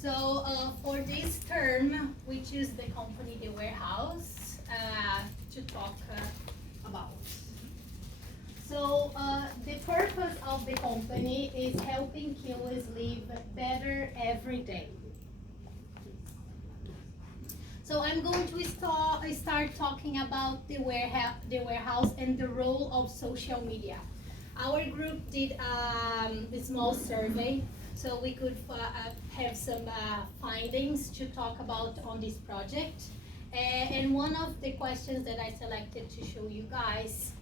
For this term, we choose the company The Warehouse to talk about. The purpose of the company is helping Kiwis live better every day. So I'm going to start talking about the warehouse and the role of social media. Our group did a small survey so we could have some findings to talk about on this project. And one of the questions that I selected to show you guys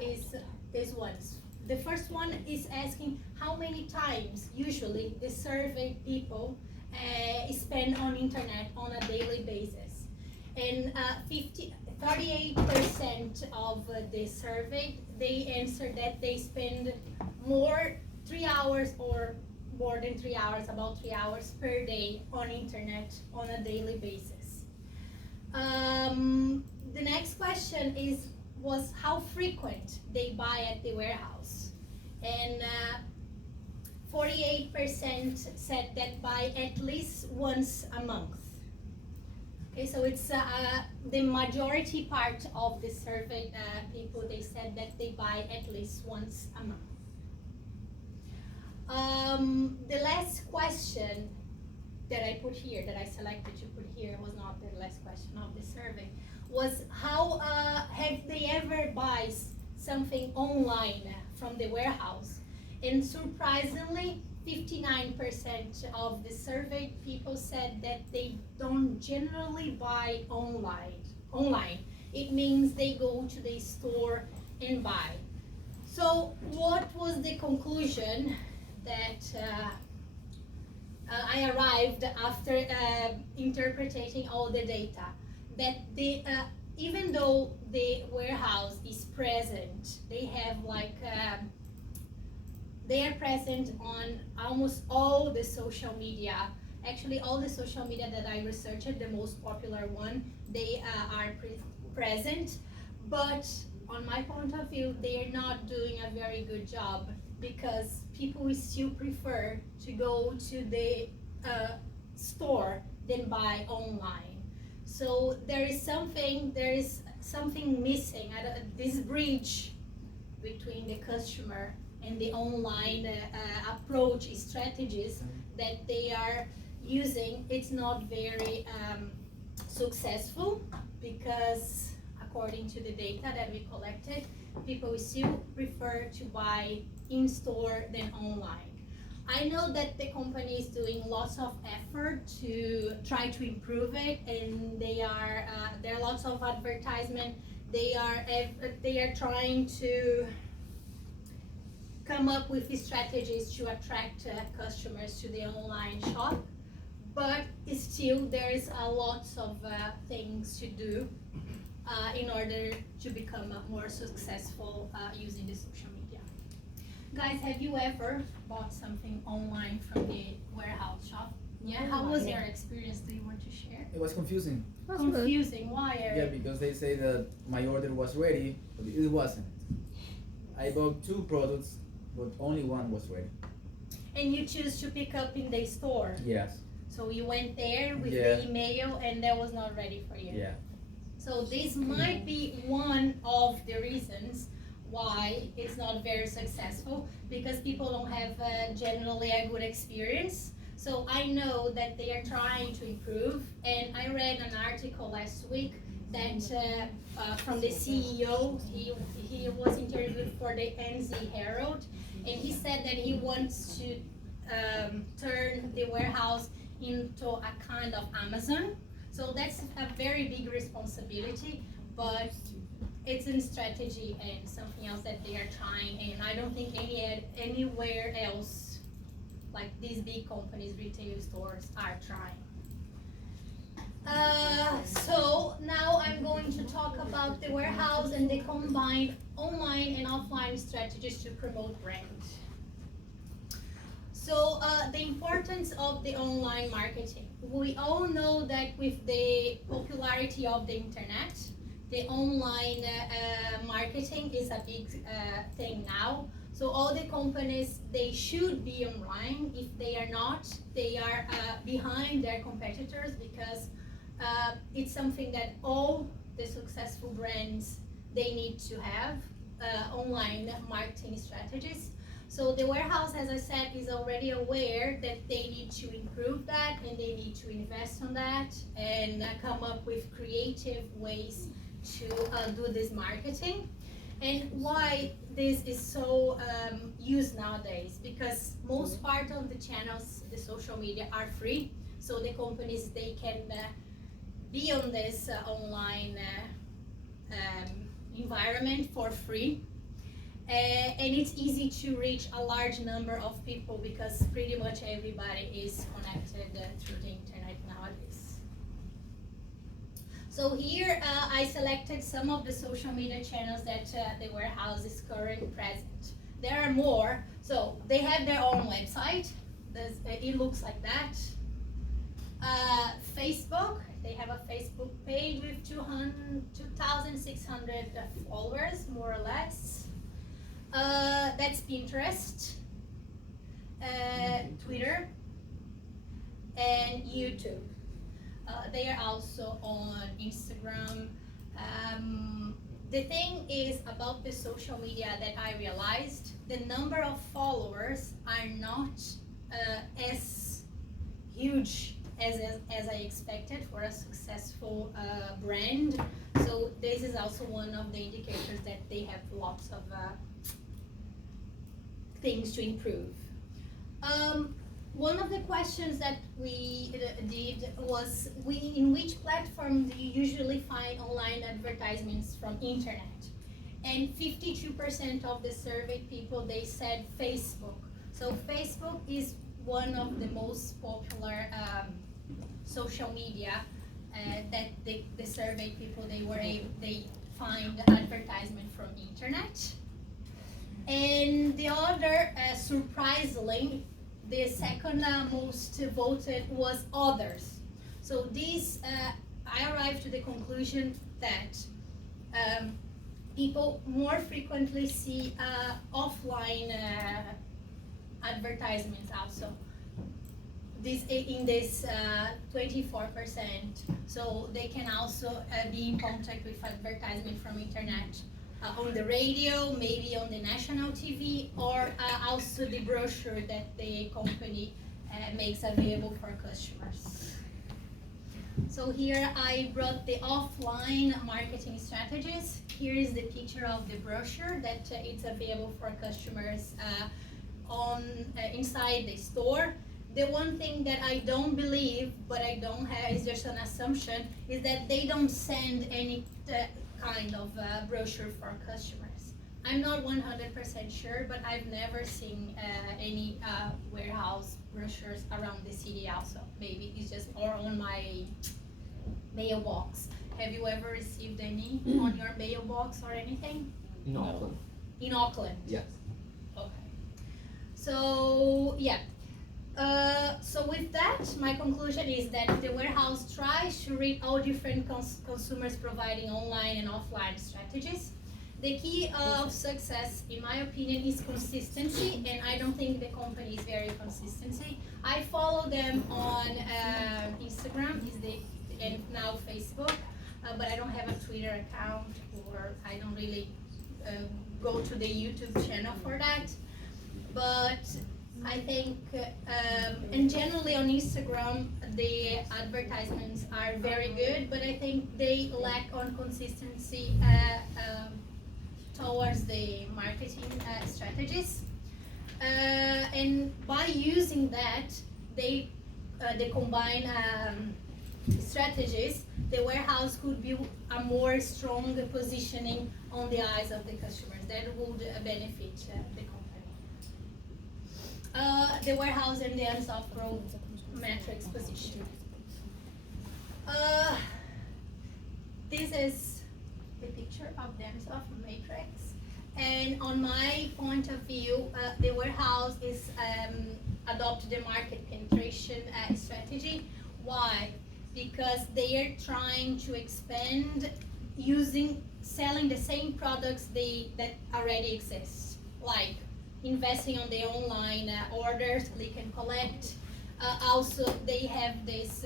is this one. The first one is asking how many times usually the survey people spend on internet on a daily basis. And 38% of the survey, they answered that they spend 3 hours or more than 3 hours, about 3 hours per day on internet on a daily basis. The next question was how frequent they buy at the warehouse. And 48% said that buy at least once a month. Okay, so it's the majority part of the surveyed people, they said that they buy at least once a month. The last question that I put here, that I selected to put here, was not the last question of the survey, was how have they ever buy something online from the warehouse? And surprisingly, 59% of the surveyed people said that they don't generally buy online. It means they go to the store and buy. So what was the conclusion that I arrived after interpreting all the data? That even though the warehouse is present, they have they are present on almost all the social media. Actually, all the social media that I researched, the most popular one, they are present. But on my point of view, they are not doing a very good job because people still prefer to go to the store than buy online. So there is something missing. This bridge between the customer and the online approach strategies that they are using, it's not very successful because according to the data that we collected, people still prefer to buy in-store than online. I know that the company is doing lots of effort to try to improve it, and there are lots of advertisement. They are trying to come up with strategies to attract customers to the online shop, but still there is a lot of things to do in order to become more successful using the social media. Guys, have you ever bought something online from the warehouse shop? Yeah, how was your experience? Do you want to share? It was confusing. Confusing, why? Yeah, because they say that my order was ready, but it wasn't. I bought 2 products, but only one was ready. And you choose to pick up in the store? Yes. So you went there with the email and that was not ready for you? Yeah. So this might be one of the reasons why it's not very successful, because people don't have generally a good experience. So I know that they are trying to improve, and I read an article last week that from the CEO, he was interviewed for the NZ Herald, and he said that he wants to turn the warehouse into a kind of Amazon. So that's a very big responsibility, but it's in strategy and something else that they are trying, and I don't think anywhere else, like these big companies, retail stores, are trying. So now I'm going to talk about the warehouse and the combined online and offline strategies to promote brand. So the importance of the online marketing. We all know that with the popularity of the internet, the online marketing is a big thing now. So all the companies, they should be online. If they are not, they are behind their competitors, because it's something that all the successful brands, they need to have online marketing strategies. So the warehouse, as I said, is already aware that they need to improve that, and they need to invest on that, and come up with creative ways to do this marketing. And why this is so used nowadays? Because most part of the channels, the social media, are free. So the companies, they can be on this online environment for free. And it's easy to reach a large number of people, because pretty much everybody is connected through the internet nowadays. So here I selected some of the social media channels that the warehouse is currently present. There are more. So they have their own website. It looks like that. Facebook, they have a Facebook page with 2,600 followers, more or less. That's Pinterest, Twitter, and YouTube. They are also on Instagram. The thing is about the social media that I realized, the number of followers are not as huge as I expected for a successful brand. So this is also one of the indicators that they have lots of things to improve. One of the questions that we did was, in which platform do you usually find online advertisements from internet? And 52% of the surveyed people, they said Facebook. So Facebook is one of the most popular social media that the surveyed people, they find advertisement from internet. And the other, surprisingly, the second most voted was others. So this, I arrived to the conclusion that people more frequently see offline advertisements also. This in this 24%. So they can also be in contact with advertisement from internet. On the radio, maybe on the national TV, or also the brochure that the company makes available for customers. So here I brought the offline marketing strategies. Here is the picture of the brochure that it's available for customers inside the store. The one thing that I don't believe, but I don't have, is just an assumption, is that they don't send any kind of brochure for customers. I'm not 100% sure, but I've never seen any warehouse brochures around the city also. Maybe it's just or on my mailbox. Have you ever received any on your mailbox or anything? In Auckland. In Auckland? Yes. Okay. So, yeah. So with that, my conclusion is that the warehouse tries to reach all different consumers, providing online and offline strategies. The key of success, in my opinion, is consistency, and I don't think the company is very consistent. I follow them on Instagram, and now Facebook, but I don't have a Twitter account, or I don't really go to the YouTube channel for that. But I think, and generally on Instagram, the advertisements are very good, but I think they lack on consistency towards the marketing strategies. And by using that, they combine strategies, the warehouse could be a more strong positioning on the eyes of the customers. That would benefit the company. The warehouse and the unsolved growth metrics position. This is the picture of the unsolved matrix. And on my point of view, the warehouse is adopted the market penetration strategy. Why? Because they are trying to expand selling the same products that already exist, like investing on the online orders, click and collect. Also, they have this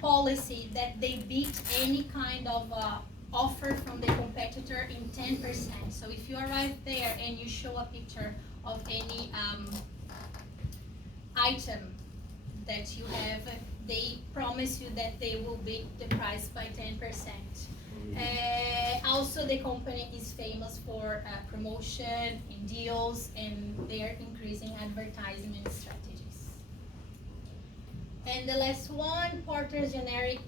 policy that they beat any kind of offer from the competitor in 10%. So if you arrive there and you show a picture of any item that you have, they promise you that they will beat the price by 10%. Also, the company is famous for promotion and deals, and they are increasing advertisement strategies. And the last one, Porter's generic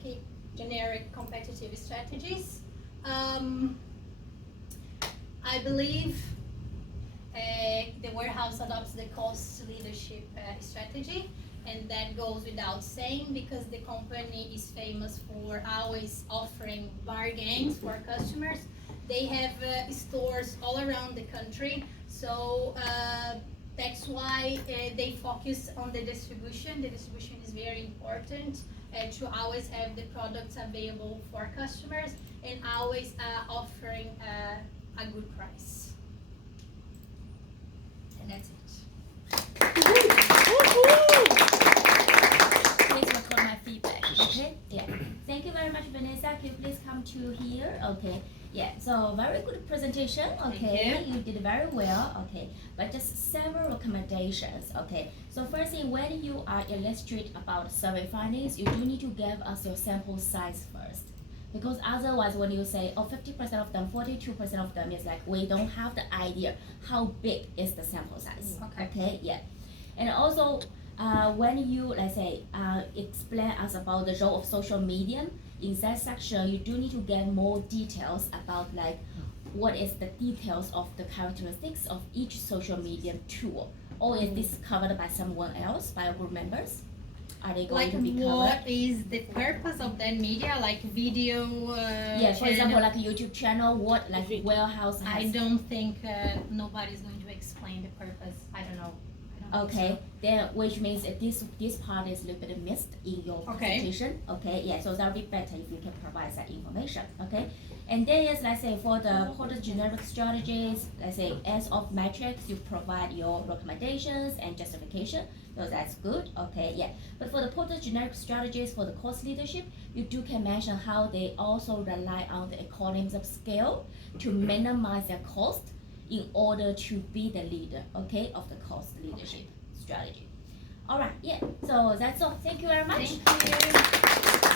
competitive strategies. I believe the warehouse adopts the cost leadership strategy, and that goes without saying because the company is famous for always offering bargains for customers. They have stores all around the country, so that's why they focus on the distribution. The distribution is very important to always have the products available for customers and always offering a good price. And that's it. Please record my feedback, okay? Yeah. Thank you very much, Vanessa. Can you please come to here? Okay. Yeah, so very good presentation, okay? Thank You did very well, okay? But just several recommendations, okay? So first thing, when you are illustrate about survey findings, you do need to give us your sample size first. Because otherwise when you say, oh, 50% of them, 42% of them, is like, we don't have the idea how big is the sample size, okay? Yeah. And also, when you, let's say, explain us about the role of social media, in that section, you do need to get more details about like what is the details of the characteristics of each social media tool. Or is this covered by someone else, by group members? Are they going Like to be covered? what is the purpose of that media? Like video? Yeah, for example, like a YouTube channel, what like warehouse has. I don't think nobody's going to explain the purpose. I don't know. Okay, then which means that this part is a little bit missed in your presentation. Okay, yeah, so that would be better if you can provide that information. Okay, and then is let's say for the Porter generic strategies, let's say as of metrics, you provide your recommendations and justification. So that's good. Okay, yeah. But for the Porter generic strategies for the cost leadership, you do can mention how they also rely on the economies of scale to minimize their cost in order to be the leader, okay, of the cost leadership strategy. All right, yeah, so that's all. Thank you very much. Thank you.